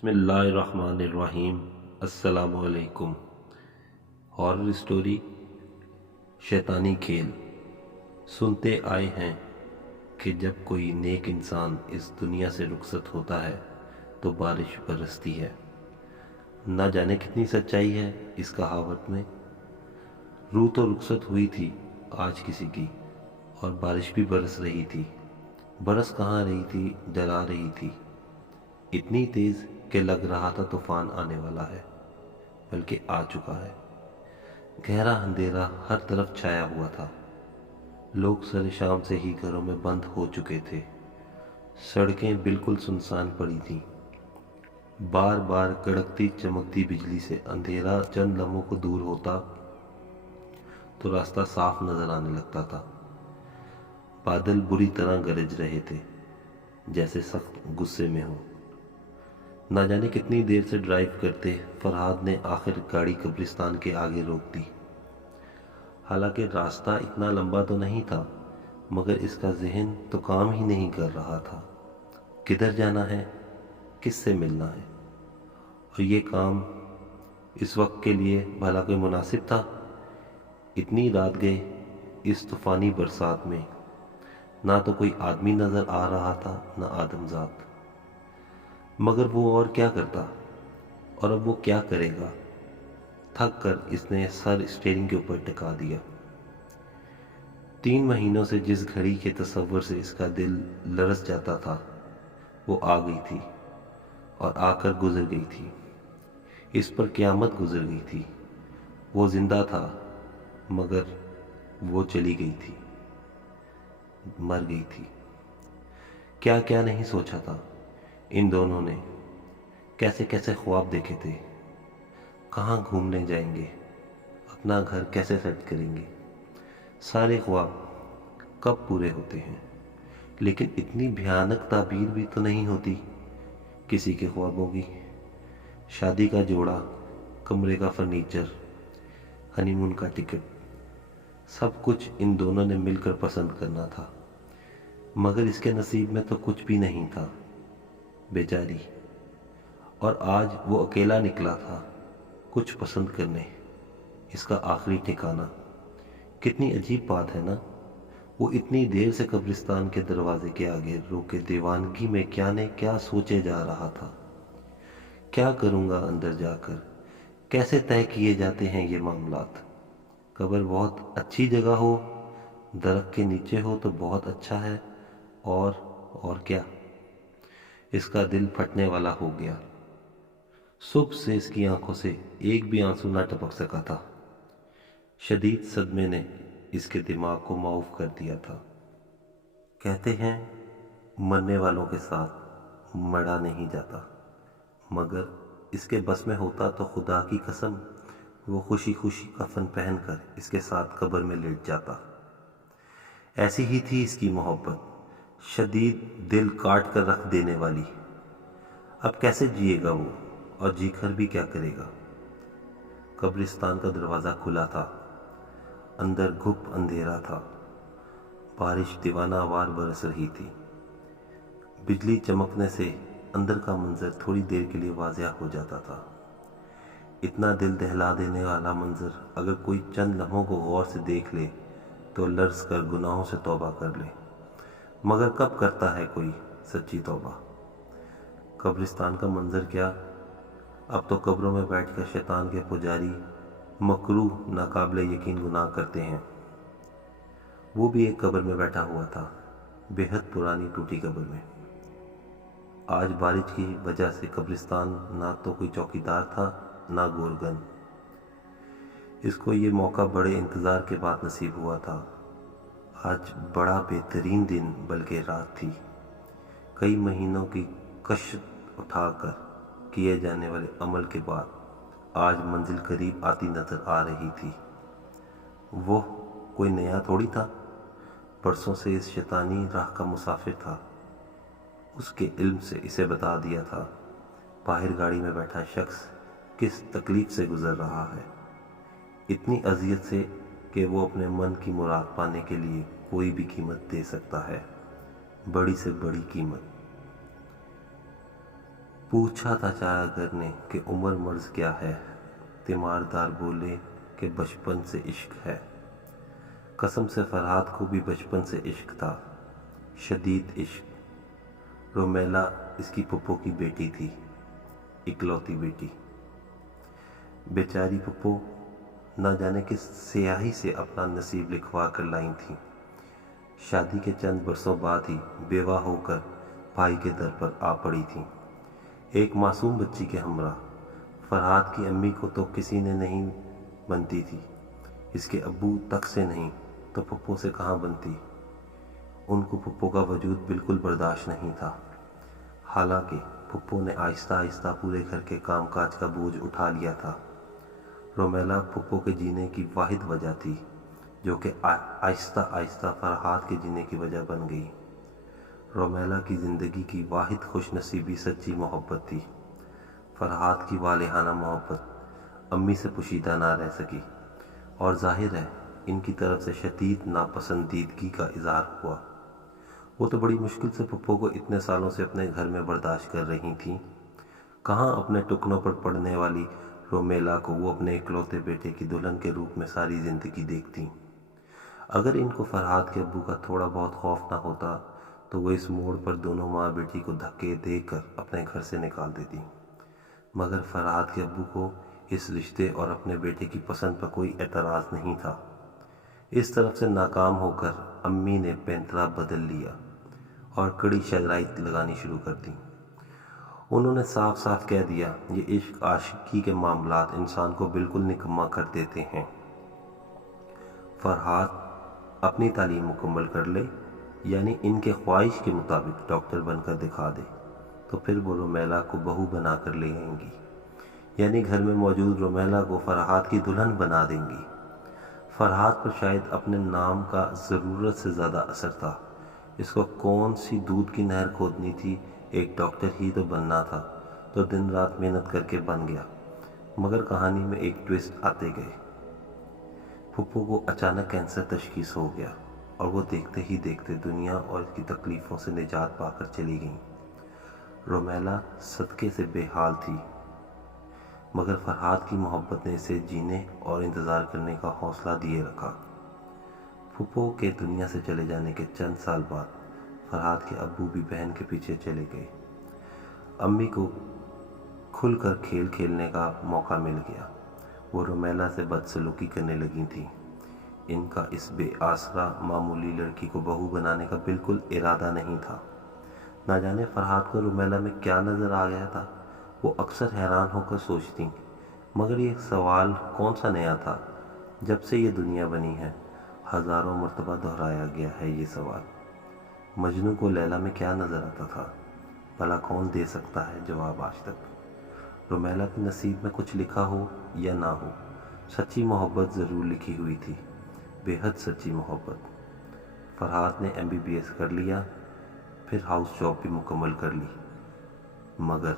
بسم اللہ الرحمن الرحیم۔ السلام علیکم۔ ہارر سٹوری شیطانی کھیل۔ سنتے آئے ہیں کہ جب کوئی نیک انسان اس دنیا سے رخصت ہوتا ہے تو بارش برستی ہے۔ نہ جانے کتنی سچائی ہے اس کہاوت میں۔ روح تو رخصت ہوئی تھی آج کسی کی، اور بارش بھی برس رہی تھی۔ برس کہاں رہی تھی، ڈرا رہی تھی، اتنی تیز کہ لگ رہا تھا طوفان آنے والا ہے، بلکہ آ چکا ہے۔ گہرا اندھیرا ہر طرف چھایا ہوا تھا۔ لوگ سر شام سے ہی گھروں میں بند ہو چکے تھے۔ سڑکیں بالکل سنسان پڑی تھیں۔ بار بار کڑکتی چمکتی بجلی سے اندھیرا چند لمحوں کو دور ہوتا تو راستہ صاف نظر آنے لگتا تھا۔ بادل بری طرح گرج رہے تھے، جیسے سخت غصے میں ہوں۔ نہ جانے کتنی دیر سے ڈرائیو کرتے فرحاد نے آخر گاڑی قبرستان کے آگے روک دی۔ حالانکہ راستہ اتنا لمبا تو نہیں تھا، مگر اس کا ذہن تو کام ہی نہیں کر رہا تھا۔ کدھر جانا ہے، کس سے ملنا ہے، اور یہ کام اس وقت کے لیے بھلا کوئی مناسب تھا؟ اتنی رات گئے اس طوفانی برسات میں، نہ تو کوئی آدمی نظر آ رہا تھا، نہ آدمزاد۔ مگر وہ اور کیا کرتا، اور اب وہ کیا کرے گا؟ تھک کر اس نے سر اسٹیئرنگ کے اوپر ٹکا دیا۔ 3 مہینوں سے جس گھڑی کے تصور سے اس کا دل لرز جاتا تھا، وہ آ گئی تھی، اور آ کر گزر گئی تھی۔ اس پر قیامت گزر گئی تھی۔ وہ زندہ تھا، مگر وہ چلی گئی تھی، مر گئی تھی۔ کیا کیا نہیں سوچا تھا ان دونوں نے، کیسے کیسے خواب دیکھے تھے، کہاں گھومنے جائیں گے، اپنا گھر کیسے سیٹ کریں گے۔ سارے خواب کب پورے ہوتے ہیں؟ لیکن اتنی بھیانک تعبیر بھی تو نہیں ہوتی کسی کے خوابوں کی۔ شادی کا جوڑا، کمرے کا فرنیچر، ہنی مون کا ٹکٹ، سب کچھ ان دونوں نے مل کر پسند کرنا تھا، مگر اس کے نصیب میں تو کچھ بھی نہیں تھا، بیچاری۔ اور آج وہ اکیلا نکلا تھا کچھ پسند کرنے، اس کا آخری ٹھکانہ۔ کتنی عجیب بات ہے نا، وہ اتنی دیر سے قبرستان کے دروازے کے آگے روکے دیوانگی میں کیا نے کیا سوچے جا رہا تھا۔ کیا کروں گا اندر جا کر، کیسے طے کیے جاتے ہیں یہ معاملات۔ قبر بہت اچھی جگہ ہو، درخت کے نیچے ہو تو بہت اچھا ہے، اور کیا۔ اس کا دل پھٹنے والا ہو گیا۔ صبح سے اس کی آنکھوں سے ایک بھی آنسو نہ ٹپک سکا تھا۔ شدید صدمے نے اس کے دماغ کو معاف کر دیا تھا۔ کہتے ہیں مرنے والوں کے ساتھ مرا نہیں جاتا، مگر اس کے بس میں ہوتا تو خدا کی قسم وہ خوشی خوشی کفن پہن کر اس کے ساتھ قبر میں لیٹ جاتا۔ ایسی ہی تھی اس کی محبت، شدید دل کاٹ کر رکھ دینے والی۔ اب کیسے جیے گا وہ، اور جی کر بھی کیا کرے گا؟ قبرستان کا دروازہ کھلا تھا، اندر گھپ اندھیرا تھا۔ بارش دیوانہ وار برس رہی تھی۔ بجلی چمکنے سے اندر کا منظر تھوڑی دیر کے لیے واضح ہو جاتا تھا۔ اتنا دل دہلا دینے والا منظر اگر کوئی چند لمحوں کو غور سے دیکھ لے تو لرز کر گناہوں سے توبہ کر لے، مگر کب کرتا ہے کوئی سچی توبہ؟ قبرستان کا منظر کیا، اب تو قبروں میں بیٹھ کر شیطان کے پجاری مکروہ ناقابل یقین گناہ کرتے ہیں۔ وہ بھی ایک قبر میں بیٹھا ہوا تھا، بے حد پرانی ٹوٹی قبر میں۔ آج بارش کی وجہ سے قبرستان نہ تو کوئی چوکیدار تھا، نہ گورگن۔ اس کو یہ موقع بڑے انتظار کے بعد نصیب ہوا تھا۔ آج بڑا بہترین دن بلکہ رات تھی۔ کئی مہینوں کی کشت اٹھا کر کیے جانے والے عمل کے بعد آج منزل قریب آتی نظر آ رہی تھی۔ وہ کوئی نیا تھوڑی تھا، برسوں سے اس شیطانی راہ کا مسافر تھا۔ اس کے علم سے اسے بتا دیا تھا باہر گاڑی میں بیٹھا شخص کس تکلیف سے گزر رہا ہے، اتنی اذیت سے کہ وہ اپنے من کی مراد پانے کے لیے کوئی بھی قیمت دے سکتا ہے، بڑی سے بڑی قیمت۔ پوچھا تھا چاراگر نے کہ عمر مرض کیا ہے، تیماردار بولے کہ بچپن سے عشق ہے۔ قسم سے فرحات کو بھی بچپن سے عشق تھا، شدید عشق۔ رومیلا اس کی پھپھو کی بیٹی تھی، اکلوتی بیٹی۔ بیچاری پھپھو نہ جانے کس سیاہی سے اپنا نصیب لکھوا کر لائیں تھیں۔ شادی کے چند برسوں بعد ہی بیوہ ہو کر بھائی کے در پر آ پڑی تھیں، ایک معصوم بچی کے ہمراہ۔ فرحات کی امی کو تو کسی نے نہیں بنتی تھی، اس کے ابو تک سے نہیں تو پھپھو سے کہاں بنتی۔ ان کو پھپھو کا وجود بالکل برداشت نہیں تھا، حالانکہ پھپھو نے آہستہ آہستہ پورے گھر کے کام کاج کا بوجھ اٹھا لیا تھا۔ رومیلا پھپھو کے جینے کی واحد وجہ تھی، جو کہ آہستہ آہستہ فرحات کے جینے کی وجہ بن گئی۔ رومیلا کی زندگی کی واحد خوش نصیبی سچی محبت تھی۔ فرحات کی والہانہ محبت امی سے پوشیدہ نہ رہ سکی، اور ظاہر ہے ان کی طرف سے شدید ناپسندیدگی کا اظہار ہوا۔ وہ تو بڑی مشکل سے پھپھو کو اتنے سالوں سے اپنے گھر میں برداشت کر رہی تھیں، کہاں اپنے ٹکنوں پر پڑنے والی رومیلا کو وہ اپنے اکلوتے بیٹے کی دلہن کے روپ میں ساری زندگی دیکھتی۔ اگر ان کو فرحات کے ابو کا تھوڑا بہت خوف نہ ہوتا تو وہ اس موڑ پر دونوں ماں بیٹی کو دھکے دے کر اپنے گھر سے نکال دیتی، مگر فرحات کے ابو کو اس رشتے اور اپنے بیٹے کی پسند پر کوئی اعتراض نہیں تھا۔ اس طرف سے ناکام ہو کر امی نے پینترا بدل لیا اور کڑی شرائط لگانی شروع کر دی۔ انہوں نے صاف صاف کہہ دیا، یہ عشق عاشقی کے معاملات انسان کو بالکل نکما کر دیتے ہیں۔ فرحات اپنی تعلیم مکمل کر لے، یعنی ان کے خواہش کے مطابق ڈاکٹر بن کر دکھا دے، تو پھر وہ رومیلا کو بہو بنا کر لے آئیں گی، یعنی گھر میں موجود رومیلا کو فرحات کی دلہن بنا دیں گی۔ فرحات پر شاید اپنے نام کا ضرورت سے زیادہ اثر تھا۔ اس کو کون سی دودھ کی نہر کھودنی تھی، ایک ڈاکٹر ہی تو بننا تھا، تو دن رات محنت کر کے بن گیا۔ مگر کہانی میں ایک ٹویسٹ آتے گئے۔ پھپھو کو اچانک کینسر تشخیص ہو گیا، اور وہ دیکھتے ہی دیکھتے دنیا اور اس کی تکلیفوں سے نجات پا کر چلی گئیں۔ رومیلا صدقے سے بے حال تھی، مگر فرحات کی محبت نے اسے جینے اور انتظار کرنے کا حوصلہ دیے رکھا۔ پھپھو کے دنیا سے چلے جانے کے چند سال بعد فرحات کے ابو بھی بہن کے پیچھے چلے گئے۔ امی کو کھل کر کھیل کھیلنے کا موقع مل گیا۔ وہ رومیلا سے بدسلوکی کرنے لگی تھیں۔ ان کا اس بے آسرا معمولی لڑکی کو بہو بنانے کا بالکل ارادہ نہیں تھا۔ نہ جانے فرحات کو رومیلا میں کیا نظر آ گیا تھا، وہ اکثر حیران ہو کر سوچتی، مگر یہ سوال کون سا نیا تھا؟ جب سے یہ دنیا بنی ہے ہزاروں مرتبہ دہرایا گیا ہے یہ سوال۔ مجنوں کو لیلا میں کیا نظر آتا تھا، بھلا کون دے سکتا ہے جواب آج تک؟ رومیلا کے نصیب میں کچھ لکھا ہو یا نہ ہو، سچی محبت ضرور لکھی ہوئی تھی، بے حد سچی محبت۔ فرحات نے MBBS کر لیا، پھر ہاؤس جاب بھی مکمل کر لی، مگر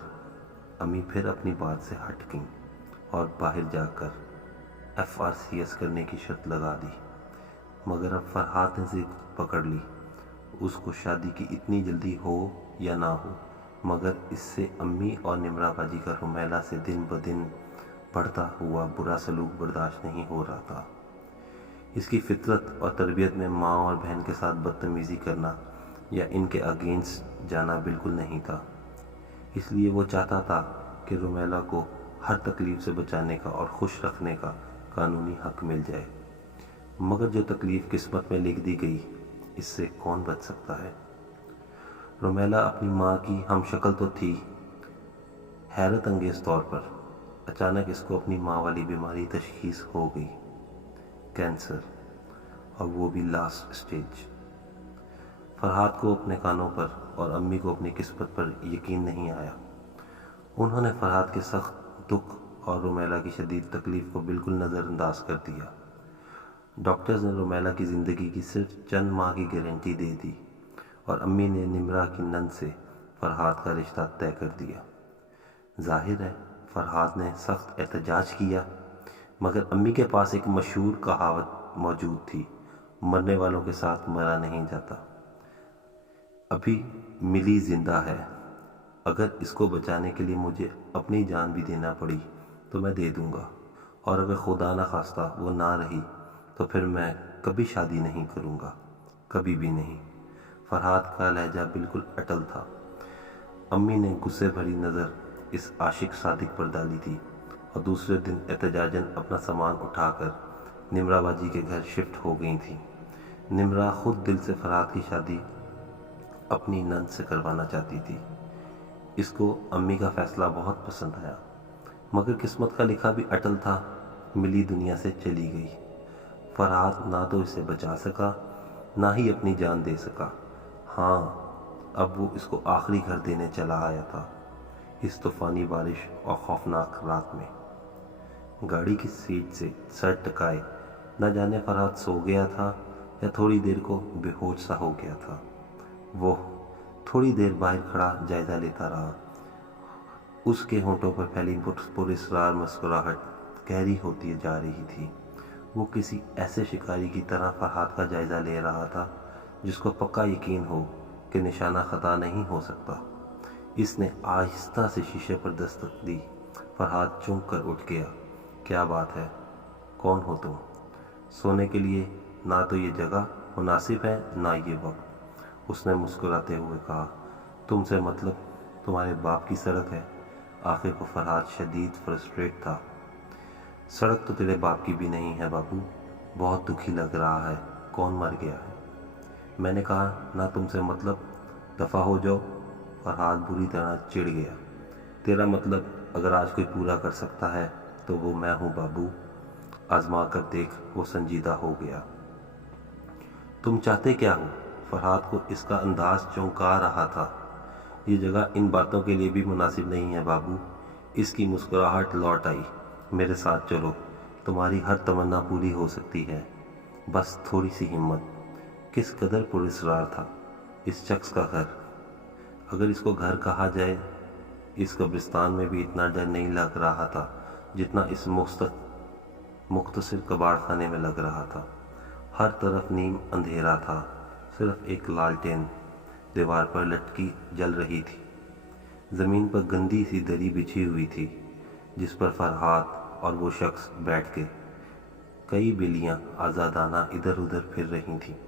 امی پھر اپنی بات سے ہٹ گئیں اور باہر جا کر FRCS کرنے کی شرط لگا دی۔ مگر اب فرحات نے ضد پکڑ لی، اس کو شادی کی اتنی جلدی ہو یا نہ ہو، مگر اس سے امی اور نمرا باجی کا رومیلا سے دن بدن بڑھتا ہوا برا سلوک برداشت نہیں ہو رہا تھا۔ اس کی فطرت اور تربیت میں ماں اور بہن کے ساتھ بدتمیزی کرنا یا ان کے اگینسٹ جانا بالکل نہیں تھا۔ اس لیے وہ چاہتا تھا کہ رومیلا کو ہر تکلیف سے بچانے کا اور خوش رکھنے کا قانونی حق مل جائے، مگر جو تکلیف قسمت میں لکھ دی گئی اس سے کون بچ سکتا ہے؟ رومیلا اپنی ماں کی ہم شکل تو تھی، حیرت انگیز طور پر اچانک اس کو اپنی ماں والی بیماری تشخیص ہو گئی، کینسر، اور وہ بھی لاسٹ سٹیج۔ فرحات کو اپنے کانوں پر اور امی کو اپنی قسمت پر یقین نہیں آیا۔ انہوں نے فرحات کے سخت دکھ اور رومیلا کی شدید تکلیف کو بالکل نظر انداز کر دیا۔ ڈاکٹرز نے رومیلا کی زندگی کی صرف چند ماہ کی گارنٹی دے دی، اور امی نے نمرا کی نند سے فرحات کا رشتہ طے کر دیا۔ ظاہر ہے فرحات نے سخت احتجاج کیا، مگر امی کے پاس ایک مشہور کہاوت موجود تھی، مرنے والوں کے ساتھ مرا نہیں جاتا۔ ابھی ملی زندہ ہے، اگر اس کو بچانے کے لیے مجھے اپنی جان بھی دینا پڑی تو میں دے دوں گا، اور اگر خدا نخواستہ وہ نہ رہی تو پھر میں کبھی شادی نہیں کروں گا، کبھی بھی نہیں۔ فرحات کا لہجہ بالکل اٹل تھا۔ امی نے غصے بھری نظر اس عاشق صادق پر ڈالی تھی اور دوسرے دن احتجاجاً اپنا سامان اٹھا کر نمرا باجی کے گھر شفٹ ہو گئی تھیں۔ نمرا خود دل سے فرحات کی شادی اپنی نند سے کروانا چاہتی تھی۔ اس کو امی کا فیصلہ بہت پسند آیا، مگر قسمت کا لکھا بھی اٹل تھا۔ ملی دنیا سے چلی گئی۔ فرحات نہ تو اسے بچا سکا، نہ ہی اپنی جان دے سکا۔ ہاں، اب وہ اس کو آخری گھر دینے چلا آیا تھا، اس طوفانی بارش اور خوفناک رات میں۔ گاڑی کی سیٹ سے سر ٹکائے نہ جانے فرحات سو گیا تھا یا تھوڑی دیر کو بے ہوش سا ہو گیا تھا۔ وہ تھوڑی دیر باہر کھڑا جائزہ لیتا رہا۔ اس کے ہونٹوں پر پھیلی پراسرار مسکراہٹ گہری ہوتی جا رہی تھی۔ وہ کسی ایسے شکاری کی طرح فرحات کا جائزہ لے رہا تھا جس کو پکا یقین ہو کہ نشانہ خطا نہیں ہو سکتا۔ اس نے آہستہ سے شیشے پر دستک دی۔ فرحات چونک کر اٹھ گیا۔ کیا بات ہے؟ کون ہو تم؟ سونے کے لیے نہ تو یہ جگہ مناسب ہے نہ یہ وقت، اس نے مسکراتے ہوئے کہا۔ تم سے مطلب تمہارے باپ کی سڑک ہے؟ آخر کو فرحات شدید فرسٹریٹ تھا۔ سڑک تو تیرے باپ کی بھی نہیں ہے بابو، بہت دکھی لگ رہا ہے۔ کون مر گیا ہے؟ میں نے کہا نہ تم سے مطلب، دفع ہو جاؤ۔ فرحات بری طرح چڑ گیا۔ تیرا مطلب اگر آج کوئی پورا کر سکتا ہے تو وہ میں ہوں بابو۔ آزما کر دیکھ۔ وہ سنجیدہ ہو گیا۔ تم چاہتے کیا ہو؟ فرحات کو اس کا انداز چونکا رہا تھا۔ یہ جگہ ان باتوں کے لیے بھی مناسب نہیں ہے بابو۔ اس کی مسکراہٹ لوٹ آئی۔ میرے ساتھ چلو، تمہاری ہر تمنا پوری ہو سکتی ہے، بس تھوڑی سی ہمت۔ کس قدر پراسرار تھا اس شخص کا گھر۔ اگر اس کو گھر کہا جائے، اس قبرستان میں بھی اتنا ڈر نہیں لگ رہا تھا جتنا اس مختصر کباڑ خانے میں لگ رہا تھا۔ ہر طرف نیم اندھیرا تھا، صرف ایک لالٹین دیوار پر لٹکی جل رہی تھی۔ زمین پر گندی سی دری بچھی ہوئی تھی جس پر فرحات اور وہ شخص بیٹھ کے کئی بلیاں آزادانہ ادھر ادھر پھر رہی تھیں۔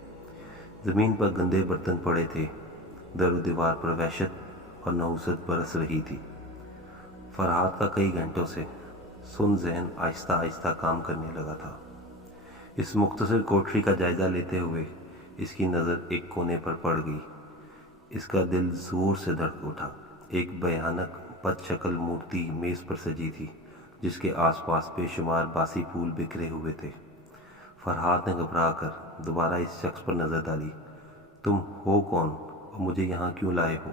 زمین پر گندے برتن پڑے تھے، در و دیوار پر وحشت اور نحوست برس رہی تھی۔ فرحات کا کئی گھنٹوں سے سن ذہن آہستہ آہستہ کام کرنے لگا تھا۔ اس مختصر کوٹری کا جائزہ لیتے ہوئے اس کی نظر ایک کونے پر پڑ گئی۔ اس کا دل زور سے دھڑک اٹھا۔ ایک بھیانک بد شکل مورتی میز پر سجی تھی جس کے آس پاس بے شمار باسی پھول بکھرے ہوئے تھے۔ فرحات نے گھبرا کر دوبارہ اس شخص پر نظر ڈالی۔ تم ہو کون اور مجھے یہاں کیوں لائے ہو؟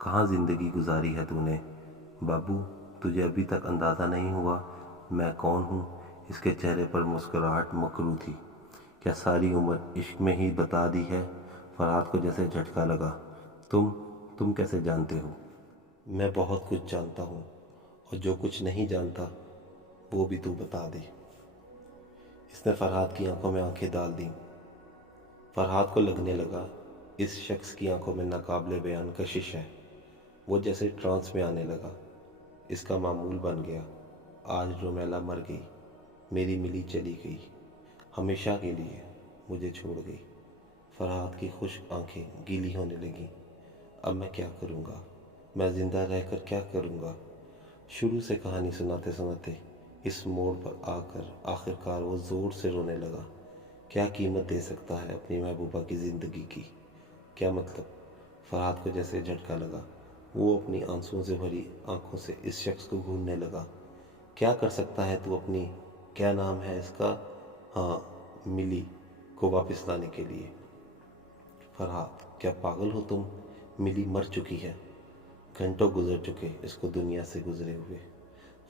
کہاں زندگی گزاری ہے تو نے؟ بابو، تجھے ابھی تک اندازہ نہیں ہوا میں کون ہوں؟ اس کے چہرے پر مسکراہٹ مکروہ تھی۔ کیا ساری عمر عشق میں ہی بتا دی ہے؟ فرحات کو جیسے جھٹکا لگا۔ تم کیسے جانتے ہو؟ میں بہت کچھ جانتا ہوں، اور جو کچھ نہیں جانتا وہ بھی تو بتا دے۔ اس نے فرحات کی آنکھوں میں آنکھیں ڈال دیں۔ فرحات کو لگنے لگا اس شخص کی آنکھوں میں ناقابل بیان کشش ہے۔ وہ جیسے ٹرانس میں آنے لگا۔ اس کا معمول بن گیا۔ آج رومیلا مر گئی، میری ملی چلی گئی، ہمیشہ کے لیے مجھے چھوڑ گئی۔ فرحات کی خشک آنکھیں گیلی ہونے لگیں۔ اب میں کیا کروں گا؟ میں زندہ رہ کر کیا کروں گا؟ شروع سے کہانی سناتے سناتے اس موڑ پر آ کر آخرکار وہ زور سے رونے لگا۔ کیا قیمت دے سکتا ہے اپنی محبوبہ کی زندگی کی؟ کیا مطلب؟ فرحات کو جیسے جھٹکا لگا۔ وہ اپنی آنسوؤں سے بھری آنکھوں سے اس شخص کو گھورنے لگا۔ کیا کر سکتا ہے تو اپنی، کیا نام ہے اس کا، ہاں، ملی کو واپس لانے کے لیے؟ فرحات، کیا پاگل ہو تم؟ ملی مر چکی ہے، گھنٹوں گزر چکے اس کو دنیا سے گزرے ہوئے۔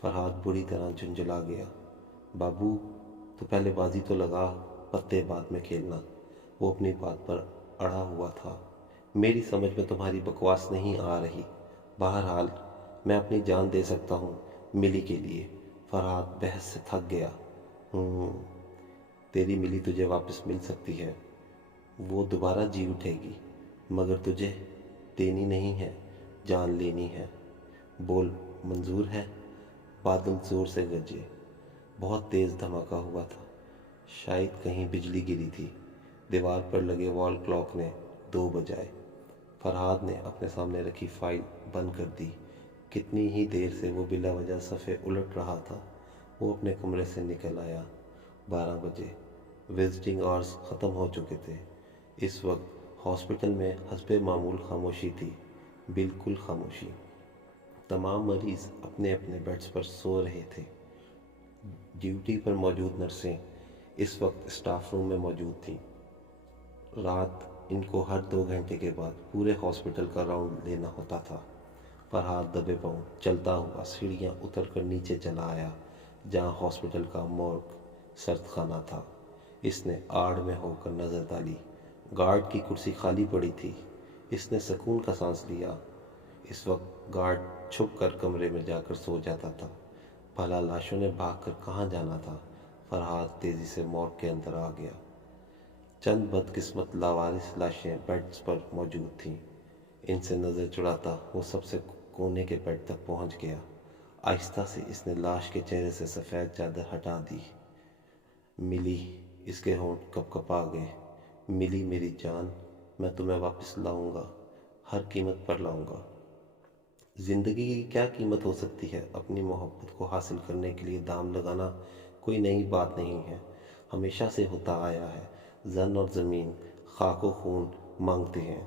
فرحات بری طرح جھنجھلا گیا۔ بابو، تو پہلے بازی تو لگا، پتے بعد میں کھیلنا۔ وہ اپنی بات پر اڑا ہوا تھا۔ میری سمجھ میں تمہاری بکواس نہیں آ رہی۔ بہرحال میں اپنی جان دے سکتا ہوں ملی کے لیے۔ فرحات بحث سے تھک گیا۔ تیری ملی تجھے واپس مل سکتی ہے، وہ دوبارہ جی اٹھے گی، مگر تجھے دینی نہیں ہے۔ جان لینی ہے۔ بول، منظور ہے؟ بادل زور سے گرجے۔ بہت تیز دھماکہ ہوا تھا، شاید کہیں بجلی گری تھی۔ دیوار پر لگے وال کلاک نے 2 بجائے۔ فرحاد نے اپنے سامنے رکھی فائل بند کر دی۔ کتنی ہی دیر سے وہ بلا وجہ صفحے الٹ رہا تھا۔ وہ اپنے کمرے سے نکل آیا۔ 12 بجے۔ وزٹنگ آورز ختم ہو چکے تھے۔ اس وقت ہاسپٹل میں حسب معمول خاموشی تھی، بالکل خاموشی۔ تمام مریض اپنے اپنے بیڈز پر سو رہے تھے۔ ڈیوٹی پر موجود نرسیں اس وقت اسٹاف روم میں موجود تھیں۔ رات ان کو ہر 2 گھنٹے کے بعد پورے ہاسپٹل کا راؤنڈ لینا ہوتا تھا۔ فرحاد دبے پاؤں چلتا ہوا سیڑھیاں اتر کر نیچے چلا آیا، جہاں ہاسپٹل کا مورگ سرد خانہ تھا۔ اس نے آڑ میں ہو کر نظر ڈالی۔ گارڈ کی کرسی خالی پڑی تھی۔ اس نے سکون کا سانس لیا۔ اس وقت گارڈ چھپ کر کمرے میں جا کر سو جاتا تھا۔ بھلا لاشوں نے بھاگ کر کہاں جانا تھا؟ فرحاد تیزی سے مورگ کے اندر آ گیا۔ چند بدقسمت لاوارث لاشیں بیڈز پر موجود تھیں۔ ان سے نظر چڑھاتا وہ سب سے کونے کے بیڈ تک پہنچ گیا۔ آہستہ سے اس نے لاش کے چہرے سے سفید چادر ہٹا دی۔ ملی، اس کے ہونٹ کپ کپا گئے۔ ملی میری جان، میں تمہیں واپس لاؤں گا، ہر قیمت پر لاؤں گا۔ زندگی کی کیا قیمت ہو سکتی ہے؟ اپنی محبت کو حاصل کرنے کے لیے دام لگانا کوئی نئی بات نہیں ہے، ہمیشہ سے ہوتا آیا ہے۔ زن اور زمین خاک و خون مانگتے ہیں۔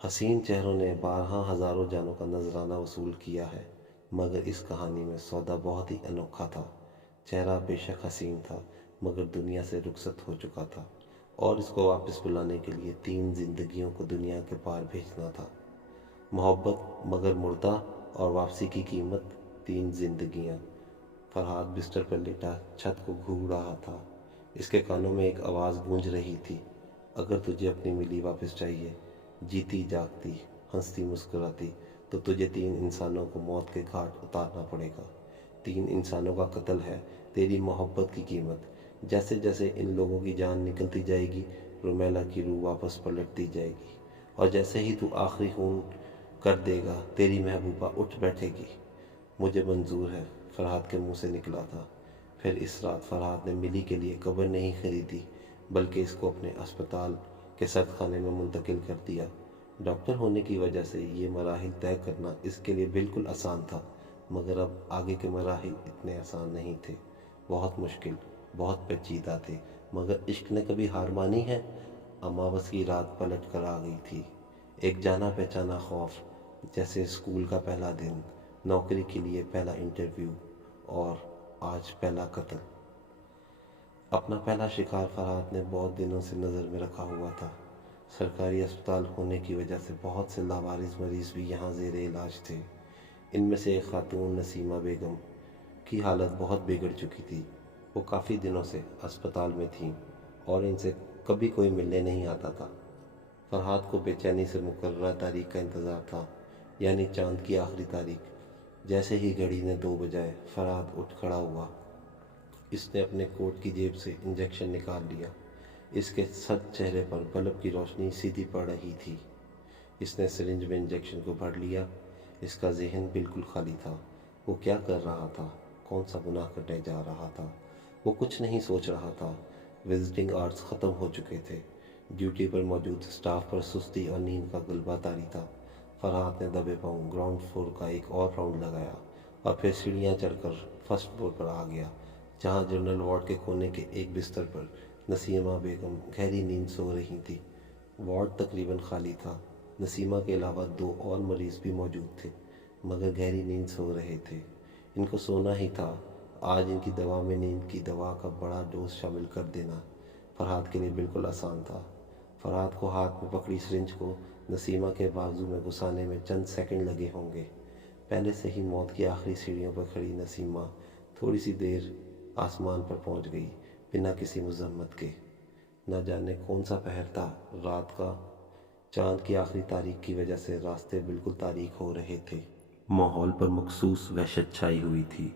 حسین چہروں نے بارہا ہزاروں جانوں کا نذرانہ وصول کیا ہے، مگر اس کہانی میں سودا بہت ہی انوکھا تھا۔ چہرہ بے شک حسین تھا، مگر دنیا سے رخصت ہو چکا تھا، اور اس کو واپس بلانے کے لیے 3 زندگیوں کو دنیا کے پار بھیجنا تھا۔ محبت مگر مردہ، اور واپسی کی قیمت 3 زندگیاں۔ فرحاد بستر پر لیٹا چھت کو گھور رہا تھا۔ اس کے کانوں میں ایک آواز گونج رہی تھی، اگر تجھے اپنی ملی واپس چاہیے، جیتی جاگتی، ہنستی مسکراتی، تو تجھے 3 انسانوں کو موت کے گھاٹ اتارنا پڑے گا۔ 3 انسانوں کا قتل ہے تیری محبت کی قیمت۔ جیسے جیسے ان لوگوں کی جان نکلتی جائے گی، رومیلا کی روح واپس پلٹتی جائے گی، اور جیسے ہی تو آخری خون کر دے گا، تیری محبوبہ اٹھ بیٹھے گی۔ مجھے منظور ہے، فرحاد کے منہ سے نکلا تھا۔ پھر اس رات فرحاد نے ملی کے لیے قبر نہیں خریدی، بلکہ اس کو اپنے اسپتال کے سرد خانے میں منتقل کر دیا۔ ڈاکٹر ہونے کی وجہ سے یہ مراحل طے کرنا اس کے لیے بالکل آسان تھا، مگر اب آگے کے مراحل اتنے آسان نہیں تھے، بہت مشکل، بہت پیچیدہ تھے۔ مگر عشق نے کبھی ہار مانی ہے؟ اماوس کی رات پلٹ کر آ گئی تھی، ایک جانا پہچانا خوف، جیسے اسکول کا پہلا دن، نوکری کے لیے پہلا انٹرویو، اور آج پہلا قتل۔ اپنا پہلا شکار فرحاد نے بہت دنوں سے نظر میں رکھا ہوا تھا۔ سرکاری اسپتال ہونے کی وجہ سے بہت سے لاوارث مریض بھی یہاں زیر علاج تھے۔ ان میں سے ایک خاتون نسیمہ بیگم کی حالت بہت بگڑ چکی تھی۔ وہ کافی دنوں سے اسپتال میں تھیں، اور ان سے کبھی کوئی ملنے نہیں آتا تھا۔ فرحاد کو بے چینی سے مقررہ تاریخ کا انتظار تھا، یعنی چاند کی آخری تاریخ۔ جیسے ہی گھڑی نے 2 بجائے، فرحاد اٹھ کھڑا ہوا۔ اس نے اپنے کوٹ کی جیب سے انجیکشن نکال لیا۔ اس کے سرد چہرے پر بلب کی روشنی سیدھی پڑ رہی تھی۔ اس نے سرنج میں انجیکشن کو بھر لیا۔ اس کا ذہن بالکل خالی تھا۔ وہ کیا کر رہا تھا؟ کون سا گناہ کرنے جا رہا تھا؟ وہ کچھ نہیں سوچ رہا تھا۔ وزٹنگ آورز ختم ہو چکے تھے۔ ڈیوٹی پر موجود سٹاف پر سستی اور نیند کا غلبہ طاری تھا۔ فرحاد نے دبے پاؤں گراؤنڈ فلور کا ایک اور راؤنڈ لگایا، اور پھر سیڑھیاں چڑھ کر فرسٹ فلور پر آ گیا، جہاں جنرل وارڈ کے کونے کے ایک بستر پر نسیمہ بیگم گہری نیند سو رہی تھی۔ وارڈ تقریباً خالی تھا۔ نسیمہ کے علاوہ 2 اور مریض بھی موجود تھے، مگر گہری نیند سو رہے تھے۔ ان کو سونا ہی تھا۔ آج ان کی دوا میں نیند کی دوا کا بڑا ڈوز شامل کر دینا فرحاد کے لیے بالکل آسان تھا۔ فرحاد کو ہاتھ میں پکڑی سرنج کو نسیمہ کے بازو میں گھسانے میں چند سیکنڈ لگے ہوں گے۔ پہلے سے ہی موت کی آخری سیڑھیوں پر کھڑی نسیمہ تھوڑی سی دیر آسمان پر پہنچ گئی، بنا کسی مزاحمت کے۔ نہ جانے کون سا پہر تھا رات کا، چاند کی آخری تاریخ کی وجہ سے راستے بالکل تاریک ہو رہے تھے۔ ماحول پر مخصوص وحشت چھائی ہوئی تھی۔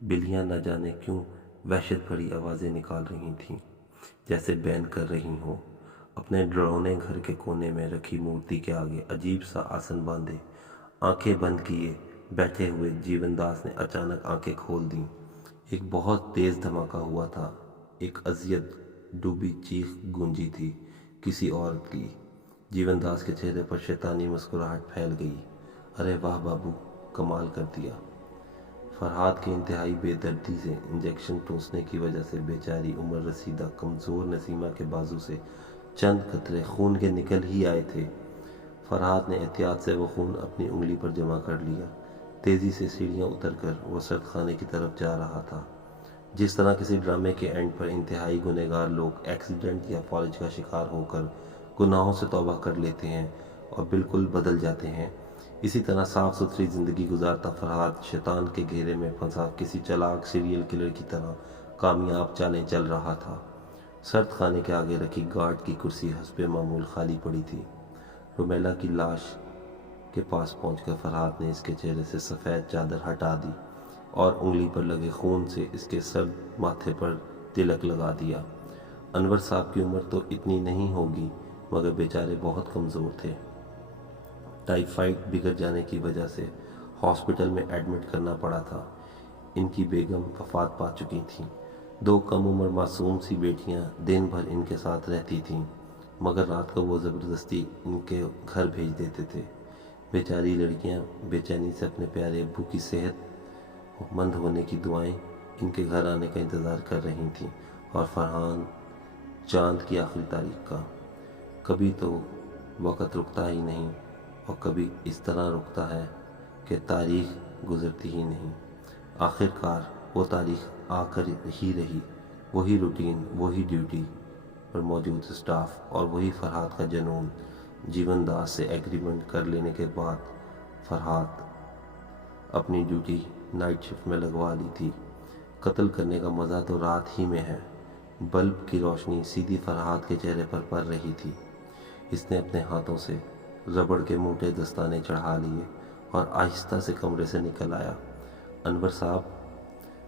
بلیاں نہ جانے کیوں وحشت بھری آوازیں نکال رہی تھیں، جیسے بین کر رہی ہوں۔ اپنے ڈرونے گھر کے کونے میں رکھی مورتی کے آگے عجیب سا آسن باندھے آنکھیں بند کیے بیٹھے ہوئے جیون داس نے اچانک آنکھیں کھول دیں۔ ایک بہت تیز دھماکہ ہوا تھا۔ ایک اذیت ڈوبی چیخ گونجی تھی، کسی عورت کی۔ جیون داس کے چہرے پر شیطانی مسکراہٹ پھیل گئی۔ ارے واہ بابو، کمال کر دیا۔ فرحاد کی انتہائی بے دردی سے انجیکشن ٹوسنے کی وجہ سے بیچاری عمر رسیدہ کمزور نسیمہ کے بازو سے چند قطرے خون کے نکل ہی آئے تھے۔ فرحاد نے احتیاط سے وہ خون اپنی انگلی پر جمع کر لیا۔ تیزی سے سیڑھیاں اتر کر وہ سرد خانے کی طرف جا رہا تھا۔ جس طرح کسی ڈرامے کے اینڈ پر انتہائی گنہگار لوگ ایکسیڈنٹ یا فالج کا شکار ہو کر گناہوں سے توبہ کر لیتے ہیں اور بالکل بدل جاتے ہیں، اسی طرح صاف ستھری زندگی گزارتا فرحاد شیطان کے گھیرے میں پھنسا کسی چلاک سیریل کلر کی طرح کامیاب چالیں چل رہا تھا۔ سرد خانے کے آگے رکھی گارڈ کی کرسی حسب معمول خالی پڑی تھی۔ رومیلا کی لاش کے پاس پہنچ کر فرحاد نے اس کے چہرے سے سفید چادر ہٹا دی اور انگلی پر لگے خون سے اس کے سرد ماتھے پر تلک لگا دیا۔ انور صاحب کی عمر تو اتنی نہیں ہوگی، مگر بیچارے بہت کمزور تھے۔ ٹائیفائڈ بگڑ جانے کی وجہ سے ہاسپٹل میں ایڈمٹ کرنا پڑا تھا۔ ان کی بیگم وفات پا چکی تھیں۔ 2 کم عمر معصوم سی بیٹیاں دن بھر ان کے ساتھ رہتی تھیں، مگر رات کو وہ زبردستی ان کے گھر بھیج دیتے تھے۔ بیچاری لڑکیاں بے چینی سے اپنے پیارے ابو کی صحت مند ہونے کی دعائیں ان کے گھر آنے کا انتظار کر رہی تھیں، اور فرحان چاند کی آخری تاریخ کا۔ کبھی تو وقت رکتا ہی نہیں اور کبھی اس طرح رکتا ہے کہ تاریخ گزرتی ہی نہیں۔ آخر کار وہ تاریخ آ کر ہی رہی۔ وہی روٹین، وہی ڈیوٹی پر موجود سٹاف اور وہی فرحاد کا جنون۔ جیون داس سے ایگریمنٹ کر لینے کے بعد فرحاد اپنی ڈیوٹی نائٹ شفٹ میں لگوا لی تھی۔ قتل کرنے کا مزہ تو رات ہی میں ہے۔ بلب کی روشنی سیدھی فرحاد کے چہرے پر پڑ رہی تھی۔ اس نے اپنے ہاتھوں سے ربڑ کے موٹے دستانے چڑھا لیے اور آہستہ سے کمرے سے نکل آیا۔ انور صاحب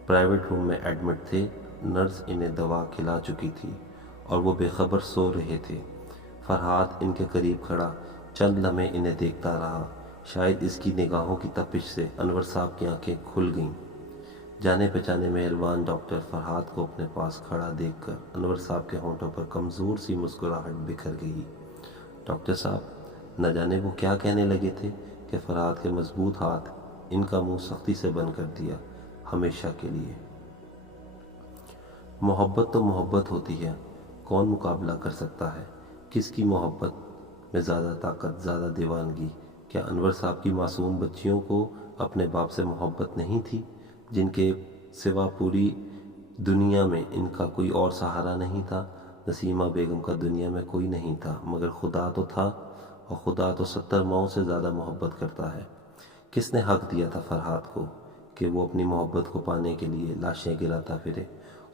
پرائیویٹ روم میں ایڈمٹ تھے۔ نرس انہیں دوا کھلا چکی تھی اور وہ بے خبر سو رہے تھے۔ فرحاد ان کے قریب کھڑا چند لمحے انہیں دیکھتا رہا۔ شاید اس کی نگاہوں کی تپش سے انور صاحب کی آنکھیں کھل گئیں۔ جانے پہچانے مہربان ڈاکٹر فرحاد کو اپنے پاس کھڑا دیکھ کر انور صاحب کے ہونٹوں پر کمزور سی مسکراہٹ بکھر گئی۔ ڈاکٹر صاحب، نہ جانے وہ کیا کہنے لگے تھے کہ فرحاد کے مضبوط ہاتھ ان کا منہ سختی سے بند کر دیا، ہمیشہ کے لیے۔ محبت تو محبت ہوتی ہے، کون مقابلہ کر سکتا ہے؟ کس کی محبت میں زیادہ طاقت، زیادہ دیوانگی؟ کیا انور صاحب کی معصوم بچیوں کو اپنے باپ سے محبت نہیں تھی، جن کے سوا پوری دنیا میں ان کا کوئی اور سہارا نہیں تھا؟ نسیمہ بیگم کا دنیا میں کوئی نہیں تھا، مگر خدا تو تھا، اور خدا تو 70 ماؤں سے زیادہ محبت کرتا ہے۔ کس نے حق دیا تھا فرحاد کو کہ وہ اپنی محبت کو پانے کے لیے لاشیں گراتا پھرے،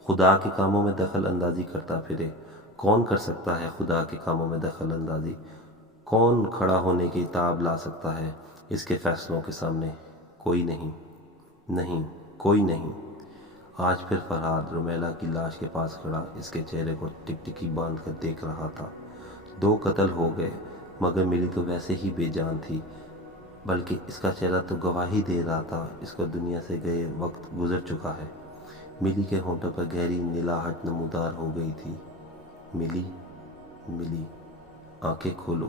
خدا کے کاموں میں دخل اندازی کرتا پھرے؟ کون کر سکتا ہے خدا کے کاموں میں دخل اندازی؟ کون کھڑا ہونے کی تاب لا سکتا ہے اس کے فیصلوں کے سامنے؟ کوئی نہیں، نہیں، کوئی نہیں۔ آج پھر فرحاد رومیلا کی لاش کے پاس کھڑا اس کے چہرے کو ٹکٹکی باندھ کر دیکھ رہا تھا۔ 2 قتل ہو گئے، مگر ملی تو ویسے ہی بے جان تھی، بلکہ اس کا چہرہ تو گواہی دے رہا تھا اس کو دنیا سے گئے وقت گزر چکا ہے۔ ملی کے ہونٹوں پر گہری نلاہٹ نمودار ہو گئی تھی۔ ملی، ملی، آنکھیں کھولو،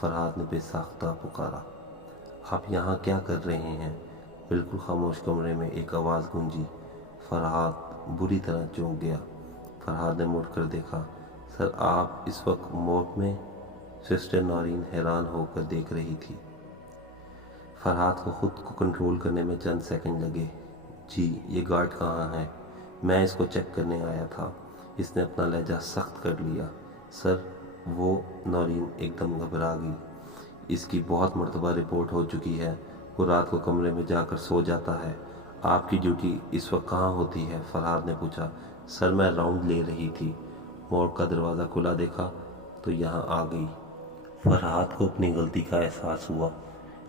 فرحاد نے بے ساختہ پکارا۔ آپ یہاں کیا کر رہے ہیں؟ بالکل خاموش کمرے میں ایک آواز گونجی۔ فرحاد بری طرح چونک گیا۔ فرحاد نے مڑ کر دیکھا۔ سر، آپ اس وقت مورگ میں؟ سسٹر نورین حیران ہو کر دیکھ رہی تھی۔ فرحاد کو خود کو کنٹرول کرنے میں چند سیکنڈ لگے۔ جی، یہ گارڈ کہاں ہے؟ میں اس کو چیک کرنے آیا تھا۔ اس نے اپنا لہجہ سخت کر لیا۔ سر، وہ نورین ایک دم گھبرا گئی۔ اس کی بہت مرتبہ رپورٹ ہو چکی ہے، وہ رات کو کمرے میں جا کر سو جاتا ہے۔ آپ کی ڈیوٹی اس وقت کہاں ہوتی ہے؟ فرحاد نے پوچھا۔ سر، میں راؤنڈ لے رہی تھی، مورگ کا دروازہ کھلا دیکھا تو یہاں آ گئی۔ فرحاد کو اپنی غلطی کا احساس ہوا۔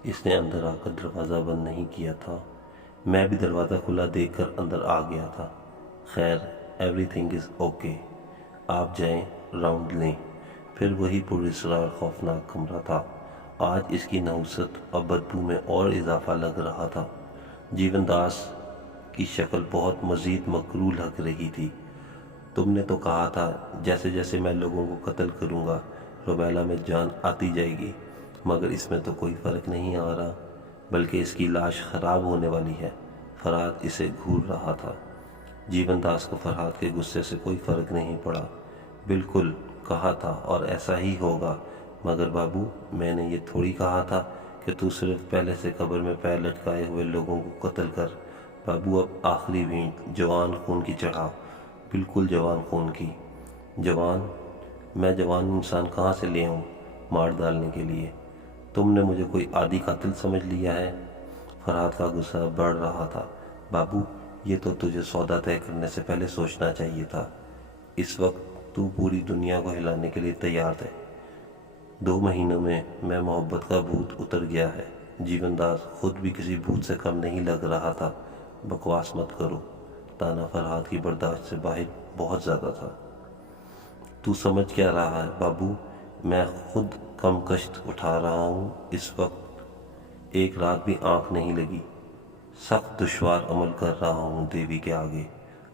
اس نے اندر آ کر دروازہ بند نہیں کیا تھا۔ میں بھی دروازہ کھلا دیکھ کر اندر آ گیا تھا۔ خیر، ایوری تھنگ از اوکے۔ آپ جائیں، راؤنڈ لیں۔ پھر وہی پراسرار خوفناک کمرہ تھا۔ آج اس کی نحوست اور بدبو میں اور اضافہ لگ رہا تھا۔ جیون داس کی شکل بہت مزید مکروہ لگ رہی تھی۔ تم نے تو کہا تھا جیسے جیسے میں لوگوں کو قتل کروں گا رومیلا میں جان آتی جائے گی، مگر اس میں تو کوئی فرق نہیں آ رہا، بلکہ اس کی لاش خراب ہونے والی ہے۔ فرحات اسے گھور رہا تھا۔ جیون داس کو فرحات کے غصے سے کوئی فرق نہیں پڑا۔ بالکل کہا تھا اور ایسا ہی ہوگا، مگر بابو میں نے یہ تھوڑی کہا تھا کہ تو صرف پہلے سے قبر میں پیر لٹکائے ہوئے لوگوں کو قتل کر۔ بابو اب آخری بھینٹ جوان خون کی چڑھا، بالکل جوان خون کی۔ جوان؟ میں جوان انسان کہاں سے لے آؤں مار ڈالنے کے لیے؟ تم نے مجھے کوئی عادی قاتل سمجھ لیا ہے؟ فرحات کا غصہ بڑھ رہا تھا۔ بابو یہ تو تجھے سودا طے کرنے سے پہلے سوچنا چاہیے تھا۔ اس وقت تو پوری دنیا کو ہلانے کے لیے تیار ہے۔ 2 مہینوں میں محبت کا بھوت اتر گیا ہے۔ جیون داس خود بھی کسی بھوت سے کم نہیں لگ رہا تھا۔ بکواس مت کرو۔ تانا فرحات کی برداشت سے باہر بہت زیادہ تھا۔ تو سمجھ کیا رہا ہے بابو؟ میں خود کم کشت اٹھا رہا ہوں۔ اس وقت ایک رات بھی آنکھ نہیں لگی۔ سخت دشوار عمل کر رہا ہوں دیوی کے آگے۔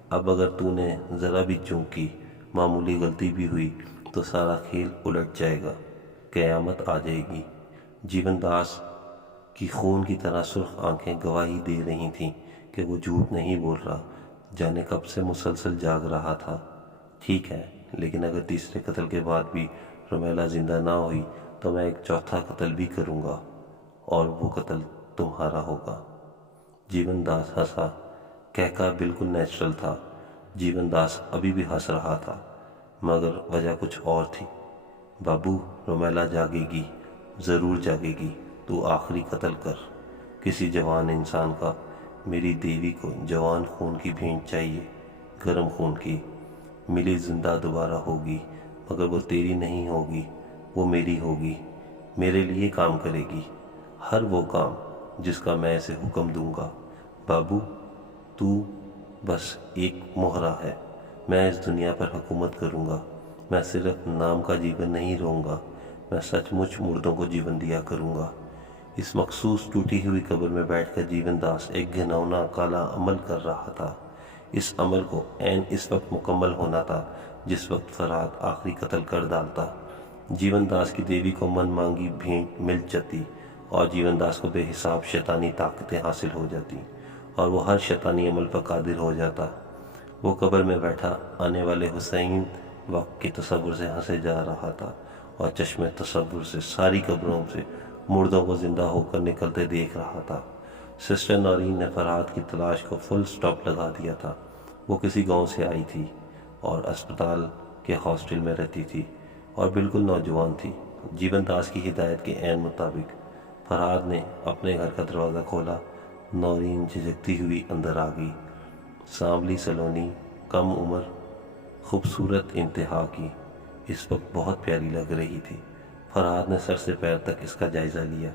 اب اگر تو نے ذرا بھی چونک کی، معمولی غلطی بھی ہوئی تو سارا کھیل الٹ جائے گا، قیامت آ جائے گی۔ جیون داس کی خون کی طرح سرخ آنکھیں گواہی دے رہی تھیں کہ وہ جھوٹ نہیں بول رہا، جانے کب سے مسلسل جاگ رہا تھا۔ ٹھیک ہے، لیکن اگر تیسرے قتل کے بعد بھی رومیلا زندہ نہ ہوئی تو میں ایک چوتھا قتل بھی کروں گا، اور وہ قتل تمہارا ہوگا۔ جیون داس ہنسا۔ کہکا بالکل نیچرل تھا۔ جیون داس ابھی بھی ہنس رہا تھا، مگر وجہ کچھ اور تھی۔ بابو رومیلا جاگے گی، ضرور جاگے گی۔ تو آخری قتل کر کسی جوان انسان کا۔ میری دیوی کو جوان خون کی بھینٹ چاہیے، گرم خون کی۔ ملی زندہ دوبارہ ہوگی، مگر وہ تیری نہیں ہوگی، وہ میری ہوگی۔ میرے لیے کام کرے گی، ہر وہ کام جس کا میں اسے حکم دوں گا۔ بابو تو بس ایک مہرہ ہے۔ میں اس دنیا پر حکومت کروں گا۔ میں صرف نام کا جیون نہیں رہوں گا، میں سچ مچ مردوں کو جیون دیا کروں گا۔ اس مخصوص ٹوٹی ہوئی قبر میں بیٹھ کر جیون داس ایک گھناؤنا کالا عمل کر رہا تھا۔ اس عمل کو عین اس وقت مکمل ہونا تھا جس وقت فرحات آخری قتل کر ڈالتا۔ جیون داس کی دیوی کو من مانگی بھینٹ مل جاتی، اور جیون داس کو بے حساب شیطانی طاقتیں حاصل ہو جاتی، اور وہ ہر شیطانی عمل پر قادر ہو جاتا۔ وہ قبر میں بیٹھا آنے والے حسین وقت کے تصور سے ہنسے جا رہا تھا، اور چشم تصور سے ساری قبروں سے مردوں کو زندہ ہو کر نکلتے دیکھ رہا تھا۔ سسٹر نورین نے فرحات کی تلاش کو فل سٹاپ لگا دیا تھا۔ وہ کسی گاؤں سے آئی تھی اور اسپتال کے ہاسٹل میں رہتی تھی، اور بالکل نوجوان تھی۔ جیون داس کی ہدایت کے عین مطابق فرحات نے اپنے گھر کا دروازہ کھولا۔ نورین جھجکتی ہوئی اندر آ گئی۔ سانولی سلونی، کم عمر، خوبصورت انتہا کی، اس وقت بہت پیاری لگ رہی تھی۔ فرحات نے سر سے پیر تک اس کا جائزہ لیا۔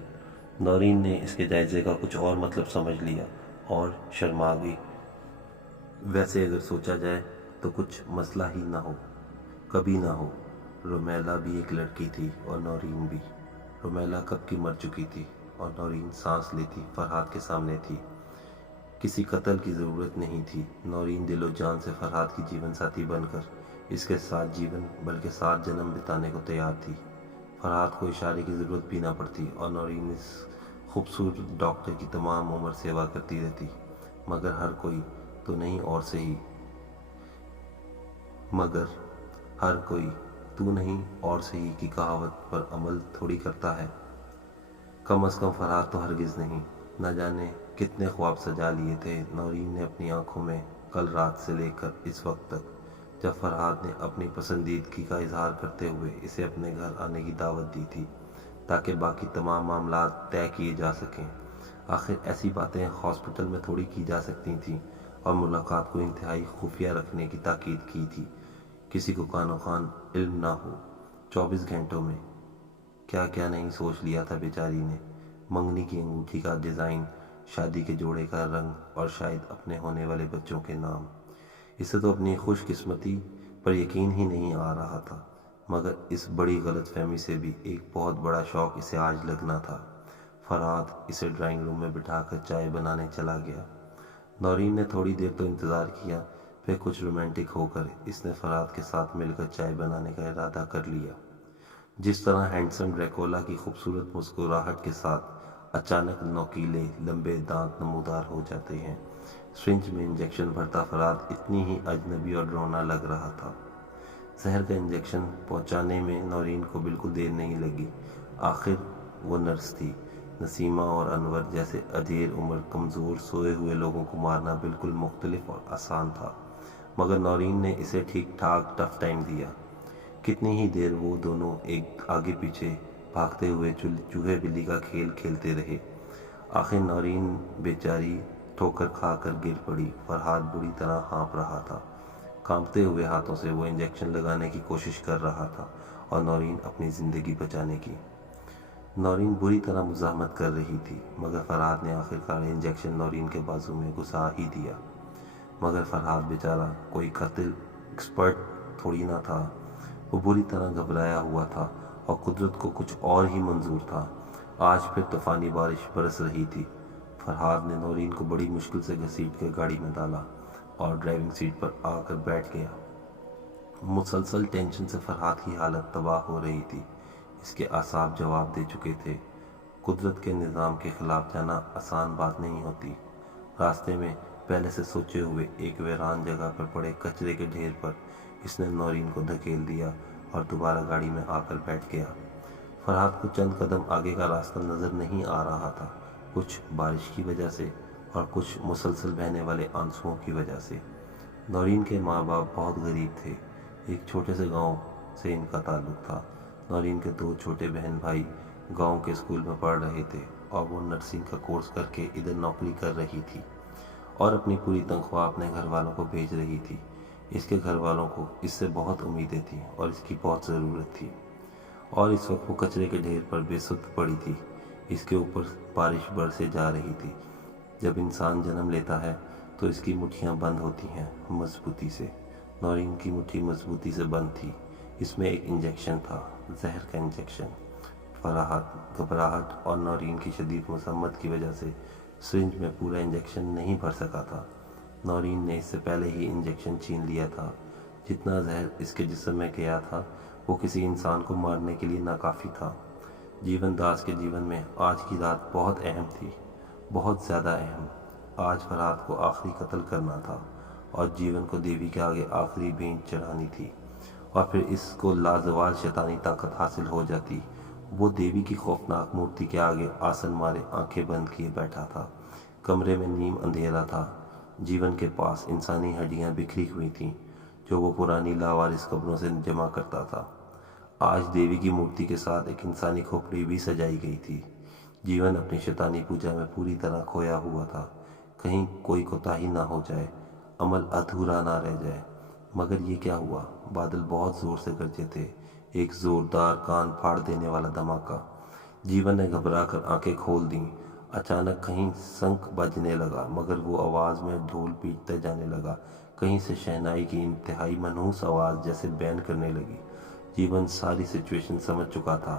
نورین نے اس کے جائزے کا کچھ اور مطلب سمجھ لیا اور شرما گئی۔ ویسے اگر سوچا جائے تو کچھ مسئلہ ہی نہ ہو، کبھی نہ ہو۔ رومیلا بھی ایک لڑکی تھی اور نورین بھی۔ رومیلا کب کی مر چکی تھی اور نورین سانس لیتی فرحات کے سامنے تھی۔ کسی قتل کی ضرورت نہیں تھی۔ نورین دل و جان سے فرحات کی جیون ساتھی بن کر اس کے ساتھ جیون بلکہ 7 جنم بتانے کو تیار تھی۔ فرحات کو اشارے کی ضرورت بھی نہ پڑتی، اور نورین اس خوبصورت ڈاکٹر کی تمام عمر سیوا کرتی رہتی۔ مگر ہر کوئی تو نہیں اور صحیح کی کہاوت پر عمل تھوڑی کرتا ہے۔ کم از کم فرحات تو ہرگز نہیں۔ نہ جانے کتنے خواب سجا لیے تھے نورین نے اپنی آنکھوں میں کل رات سے لے کر اس وقت تک، جب فرحات نے اپنی پسندیدگی کا اظہار کرتے ہوئے اسے اپنے گھر آنے کی دعوت دی تھی تاکہ باقی تمام معاملات طے کیے جا سکیں۔ آخر ایسی باتیں ہاسپٹل میں تھوڑی کی جا سکتی تھیں، اور ملاقات کو انتہائی خفیہ رکھنے کی تاکید کی تھی۔ کسی کو کان و کان علم نہ ہو۔ 24 گھنٹوں میں کیا کیا نہیں سوچ لیا تھا بیچاری نے۔ منگنی کی انگوٹھی کا ڈیزائن، شادی کے جوڑے کا رنگ، اور شاید اپنے ہونے والے بچوں کے نام۔ اسے تو اپنی خوش قسمتی پر یقین ہی نہیں آ رہا تھا۔ مگر اس بڑی غلط فہمی سے بھی ایک بہت بڑا شوق اسے آج لگنا تھا۔ فرحات اسے ڈرائنگ روم میں بٹھا کر چائے بنانے چلا گیا۔ نورین نے تھوڑی دیر تو انتظار کیا، پھر کچھ رومانٹک ہو کر اس نے فرحات کے ساتھ مل کر چائے بنانے کا ارادہ کر لیا۔ جس طرح ہینڈسم ڈریکولا کی خوبصورت مسکراہٹ کے ساتھ اچانک نوکیلے لمبے دانت نمودار ہو جاتے ہیں، سرنج میں انجیکشن بھرتا فرحات اتنی ہی اجنبی اور ڈرونا لگ رہا تھا۔ زہر کا انجیکشن پہنچانے میں نورین کو بالکل دیر نہیں لگی۔ آخر وہ نرس تھی۔ نسیمہ اور انور جیسے ادھیر عمر کمزور سوئے ہوئے لوگوں کو مارنا بالکل مختلف اور آسان تھا، مگر نورین نے اسے ٹھیک ٹھاک ٹف ٹائم دیا۔ کتنی ہی دیر وہ دونوں ایک آگے پیچھے بھاگتے ہوئے چوہے بلی کا کھیل کھیلتے رہے۔ آخر نورین بیچاری ٹھوکر کھا کر گر پڑی۔ فرحات بری طرح ہانپ رہا تھا۔ کانپتے ہوئے ہاتھوں سے وہ انجیکشن لگانے کی کوشش کر رہا تھا اور نورین اپنی زندگی بچانے کی۔ نورین بری طرح مزاحمت کر رہی تھی، مگر فرحات نے آخرکار انجیکشن نورین کے بازو میں گھسا ہی دیا۔ مگر فرحات بیچارہ کوئی قتل ایکسپرٹ تھوڑی نہ تھا۔ وہ بری طرح گھبرایا ہوا تھا اور قدرت کو کچھ اور ہی منظور تھا۔ آج پھر طوفانی بارش برس رہی تھی۔ فرحات نے نورین کو بڑی مشکل سے گھسیٹ کر گاڑی میں ڈالا اور ڈرائیونگ سیٹ پر آ کر بیٹھ گیا۔ مسلسل ٹینشن سے فرحات کی حالت تباہ ہو رہی تھی۔ اس کے اعصاب جواب دے چکے تھے۔ قدرت کے نظام کے خلاف جانا آسان بات نہیں ہوتی۔ راستے میں پہلے سے سوچے ہوئے ایک ویران جگہ پر پڑے کچرے کے ڈھیر پر اس نے نورین کو دھکیل دیا اور دوبارہ گاڑی میں آ کر بیٹھ گیا۔ فرحات کو چند قدم آگے کا راستہ نظر نہیں آ رہا تھا، کچھ بارش کی وجہ سے اور کچھ مسلسل بہنے والے آنسوؤں کی وجہ سے۔ نورین کے ماں باپ بہت غریب تھے۔ ایک چھوٹے سے گاؤں سے ان کا تعلق تھا۔ نورین کے 2 چھوٹے بہن بھائی گاؤں کے اسکول میں پڑھ رہے تھے اور وہ نرسنگ کا کورس کر کے ادھر نوکری کر رہی تھی اور اپنی پوری تنخواہ اپنے گھر والوں کو بھیج رہی تھی۔ اس کے گھر والوں کو اس سے بہت امیدیں تھیں اور اس کی بہت ضرورت تھی، اور اس وقت وہ کچرے کے ڈھیر پر بے سد پڑی تھی۔ اس کے اوپر بارش برسے جا رہی تھی۔ جب انسان جنم لیتا ہے تو اس کی مٹھیاں بند ہوتی ہیں مضبوطی سے۔ نورین کی مٹھی مضبوطی سے بند تھی۔ اس میں ایک انجیکشن تھا، زہر کا انجیکشن۔ فرحات گھبراہٹ اور نورین کی شدید مزاحمت کی وجہ سے سرنج میں پورا انجیکشن نہیں بھر سکا تھا۔ نورین نے اس سے پہلے ہی انجیکشن چھین لیا تھا۔ جتنا زہر اس کے جسم میں گیا تھا وہ کسی انسان کو مارنے کے لیے ناکافی تھا۔ جیون داس کے جیون میں آج کی رات بہت اہم تھی، بہت زیادہ اہم۔ آج فرحات کو آخری قتل کرنا تھا اور جیون کو دیوی کے آگے آخری بھینٹ چڑھانی تھی، اور پھر اس کو لازوال شیطانی طاقت حاصل ہو جاتی۔ وہ دیوی کی خوفناک مورتی کے آگے آسن مارے آنکھیں بند کیے بیٹھا تھا۔ کمرے میں نیم اندھیرا تھا۔ جیون کے پاس انسانی ہڈیاں بکھری ہوئی تھیں جو وہ پرانی لاوارث قبروں سے جمع کرتا تھا۔ آج دیوی کی مورتی کے ساتھ ایک انسانی کھوپڑی بھی سجائی گئی تھی۔ جیون اپنی شیطانی پوجا میں پوری طرح کھویا ہوا تھا۔ کہیں کوئی کوتاہی نہ ہو جائے، عمل ادھورا نہ رہ جائے۔ مگر یہ کیا ہوا؟ بادل بہت زور سے گرجے تھے، ایک زوردار کان پھاڑ دینے والا دھماکہ۔ جیون نے گھبرا کر آنکھیں کھول دیں۔ اچانک کہیں شنکھ بجنے لگا، مگر وہ آواز میں ڈھول پیٹتے جانے لگا۔ کہیں سے شہنائی کی انتہائی منحوس آواز جیسے بین کرنے لگی۔ جیون ساری سچویشن سمجھ چکا تھا۔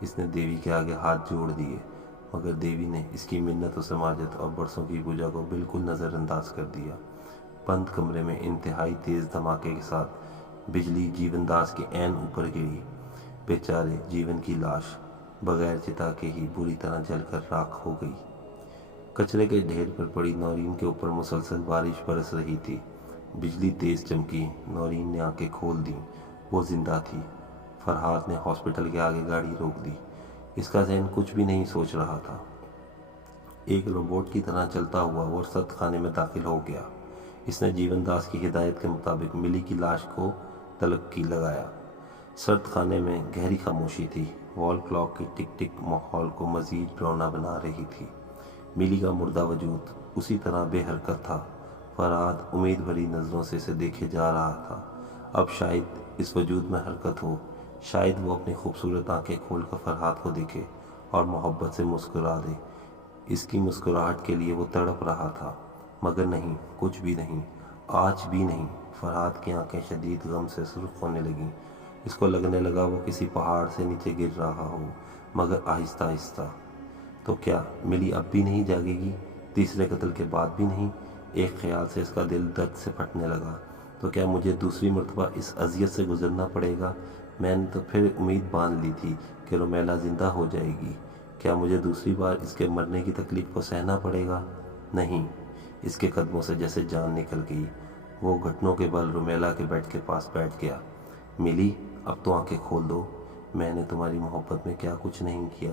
اس نے دیوی کے آگے ہاتھ جوڑ دیے، مگر دیوی نے اس کی منت و سماجت اور برسوں کی پوجا کو بالکل نظر انداز کر دیا۔ بند کمرے میں انتہائی تیز دھماکے کے ساتھ بجلی جیون داس کے عین اوپر گری۔ بیچارے جیون کی لاش بغیر چتا کے ہی بری طرح جل کر راکھ ہو گئی۔ کچرے کے ڈھیر پر پڑی نورین کے اوپر مسلسل بارش برس رہی تھی۔ بجلی تیز چمکی۔ نورین نے آنکھیں کھول دیں۔ وہ زندہ تھی۔ فرحات نے ہاسپٹل کے آگے گاڑی روک دی۔ اس کا ذہن کچھ بھی نہیں سوچ رہا تھا۔ ایک روبوٹ کی طرح چلتا ہوا وہ سرد خانے میں داخل ہو گیا۔ اس نے جیون داس کی ہدایت کے مطابق ملی کی لاش کو تلقی لگایا۔ سرد خانے میں گہری خاموشی تھی۔ وال کلاک کی ٹک ٹک ماحول کو مزید ڈراؤنا بنا رہی تھی۔ ملی کا مردہ وجود اسی طرح بے حرکت تھا۔ فرحات امید بھری نظروں سے اسے دیکھے جا رہا تھا۔ اب شاید اس وجود میں حرکت ہو، شاید وہ اپنی خوبصورت آنکھیں کھول کر فرحات کو دیکھے اور محبت سے مسکرا دے۔ اس کی مسکراہٹ کے لیے وہ تڑپ رہا تھا، مگر نہیں، کچھ بھی نہیں، آج بھی نہیں۔ فرحات کی آنکھیں شدید غم سے سرخ ہونے لگیں۔ اس کو لگنے لگا وہ کسی پہاڑ سے نیچے گر رہا ہو، مگر آہستہ آہستہ۔ تو کیا ملی اب بھی نہیں جاگے گی؟ تیسرے قتل کے بعد بھی نہیں؟ ایک خیال سے اس کا دل درد سے پھٹنے لگا۔ تو کیا مجھے دوسری مرتبہ اس اذیت سے گزرنا پڑے گا؟ میں نے تو پھر امید باندھ لی تھی کہ رومیلا زندہ ہو جائے گی۔ کیا مجھے دوسری بار اس کے مرنے کی تکلیف کو سہنا پڑے گا؟ نہیں۔ اس کے قدموں سے جیسے جان نکل گئی۔ وہ گھٹنوں کے بل رومیلا کے بیڈ کے پاس بیٹھ گیا۔ ملی، اب تو آنکھیں کھول دو۔ میں نے تمہاری محبت میں کیا کچھ نہیں کیا۔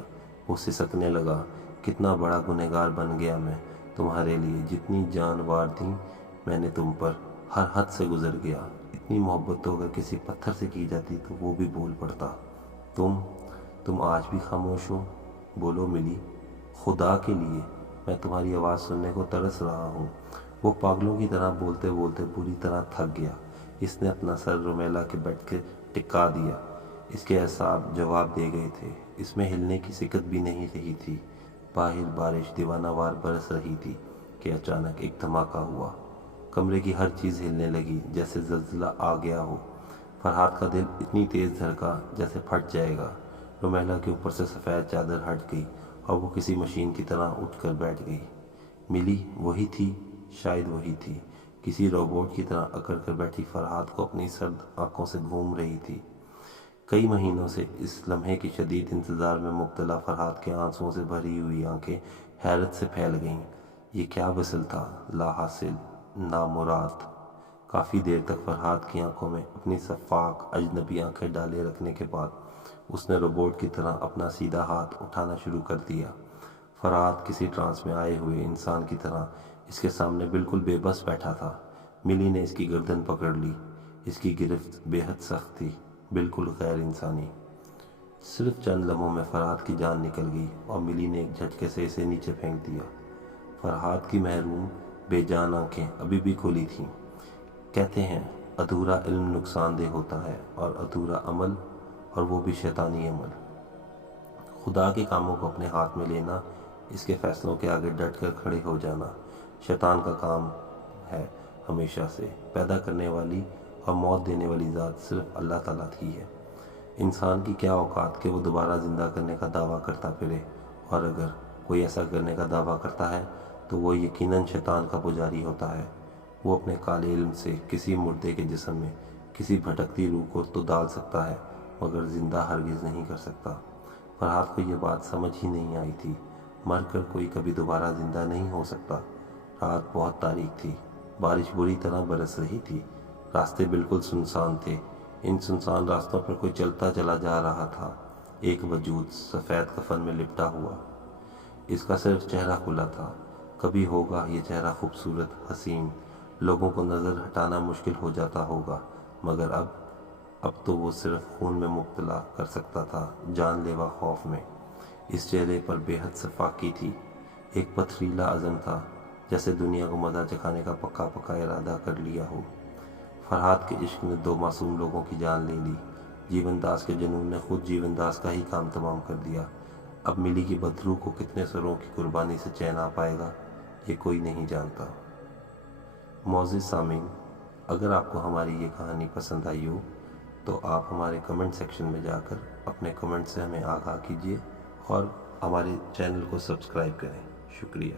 وہ سسکنے لگا۔ کتنا بڑا گنہگار بن گیا میں تمہارے لیے۔ جتنی جان وار دیں میں نے تم پر، ہر حد سے گزر گیا۔ اتنی محبت تو اگر کسی پتھر سے کی جاتی تو وہ بھی بول پڑتا۔ تم آج بھی خاموش ہو؟ بولو ملی، خدا کے لیے، میں تمہاری آواز سننے کو ترس رہا ہوں۔ وہ پاگلوں کی طرح بولتے بولتے بری طرح تھک گیا۔ اس نے اپنا سر رومیلا کے بیٹھ کے ٹکا دیا۔ اس کے اعصاب جواب دے گئے تھے۔ اس میں ہلنے کی سکت بھی نہیں رہی تھی۔ باہر بارش دیوانہ وار برس رہی تھی کہ اچانک ایک دھماکہ ہوا۔ کمرے کی ہر چیز ہلنے لگی جیسے زلزلہ آ گیا ہو۔ فرحات کا دل اتنی تیز دھڑکا جیسے پھٹ جائے گا۔ رومیلا کے اوپر سے سفید چادر ہٹ گئی اور وہ کسی مشین کی طرح اٹھ کر بیٹھ گئی۔ ملی وہی تھی، شاید وہی تھی، کسی روبوٹ کی طرح اکڑ کر بیٹھی فرحات کو اپنی سرد آنکھوں سے گھوم رہی تھی۔ کئی مہینوں سے اس لمحے کی شدید انتظار میں مبتلا فرحات کے آنسوؤں سے بھری ہوئی آنکھیں حیرت سے پھیل گئیں۔ یہ کیا وصل تھا، لا حاصل، نامراد۔ کافی دیر تک فرحات کی آنکھوں میں اپنی شفاف اجنبی آنکھیں ڈالے رکھنے کے بعد اس نے روبوٹ کی طرح اپنا سیدھا ہاتھ اٹھانا شروع کر دیا۔ فرحات کسی ٹرانس میں آئے ہوئے انسان کی طرح اس کے سامنے بالکل بے بس بیٹھا تھا۔ ملی نے اس کی گردن پکڑ لی۔ اس کی گرفت بے حد سخت تھی، بالکل غیر انسانی۔ صرف چند لمحوں میں فرحات کی جان نکل گئی اور ملی نے ایک جھٹکے سے اسے نیچے پھینک دیا۔ فرحات کی محروم بے جان آنکھیں ابھی بھی کھلی تھیں۔ کہتے ہیں ادھورا علم نقصان دہ ہوتا ہے اور ادھورا عمل، اور وہ بھی شیطانی عمل۔ خدا کے کاموں کو اپنے ہاتھ میں لینا، اس کے فیصلوں کے آگے ڈٹ کر کھڑے ہو جانا شیطان کا کام ہے ہمیشہ سے۔ پیدا کرنے والی اور موت دینے والی ذات صرف اللہ تعالیٰ کی ہے۔ انسان کی کیا اوقات کہ وہ دوبارہ زندہ کرنے کا دعویٰ کرتا پھرے، اور اگر کوئی ایسا کرنے کا دعویٰ کرتا ہے تو وہ یقیناً شیطان کا پجاری ہوتا ہے۔ وہ اپنے کالے علم سے کسی مردے کے جسم میں کسی بھٹکتی روح کو تو ڈال سکتا ہے، مگر زندہ ہرگز نہیں کر سکتا۔ فرحات کو یہ بات سمجھ ہی نہیں آئی تھی۔ مر کر کوئی کبھی دوبارہ زندہ نہیں ہو سکتا۔ رات بہت تاریک تھی، بارش بری طرح برس رہی تھی، راستے بالکل سنسان تھے۔ ان سنسان راستوں پر کوئی چلتا چلا جا رہا تھا، ایک وجود سفید کفن میں لپٹا ہوا۔ اس کا صرف چہرہ کھلا تھا۔ کبھی ہوگا یہ چہرہ خوبصورت، حسین، لوگوں کو نظر ہٹانا مشکل ہو جاتا ہوگا، مگر اب تو وہ صرف خون میں مبتلا کر سکتا تھا، جان لیوا خوف میں۔ اس چہرے پر بے حد صفاقی تھی، ایک پتھریلا عزم تھا، جیسے دنیا کو مزہ چکھانے کا پکا پکا ارادہ کر لیا ہو۔ فرحات کے عشق نے 2 معصوم لوگوں کی جان لے لی۔ جیون داس کے جنون نے خود جیون داس کا ہی کام تمام کر دیا۔ اب ملی کی بدروح کو کتنے سروں کی قربانی سے چین آ پائے گا، یہ کوئی نہیں جانتا۔ معزز سامعین، اگر آپ کو ہماری یہ کہانی پسند آئی ہو تو آپ ہمارے کمنٹ سیکشن میں جا کر اپنے کمنٹ سے ہمیں آگاہ کیجیے اور ہمارے چینل کو سبسکرائب کریں۔ شکریہ۔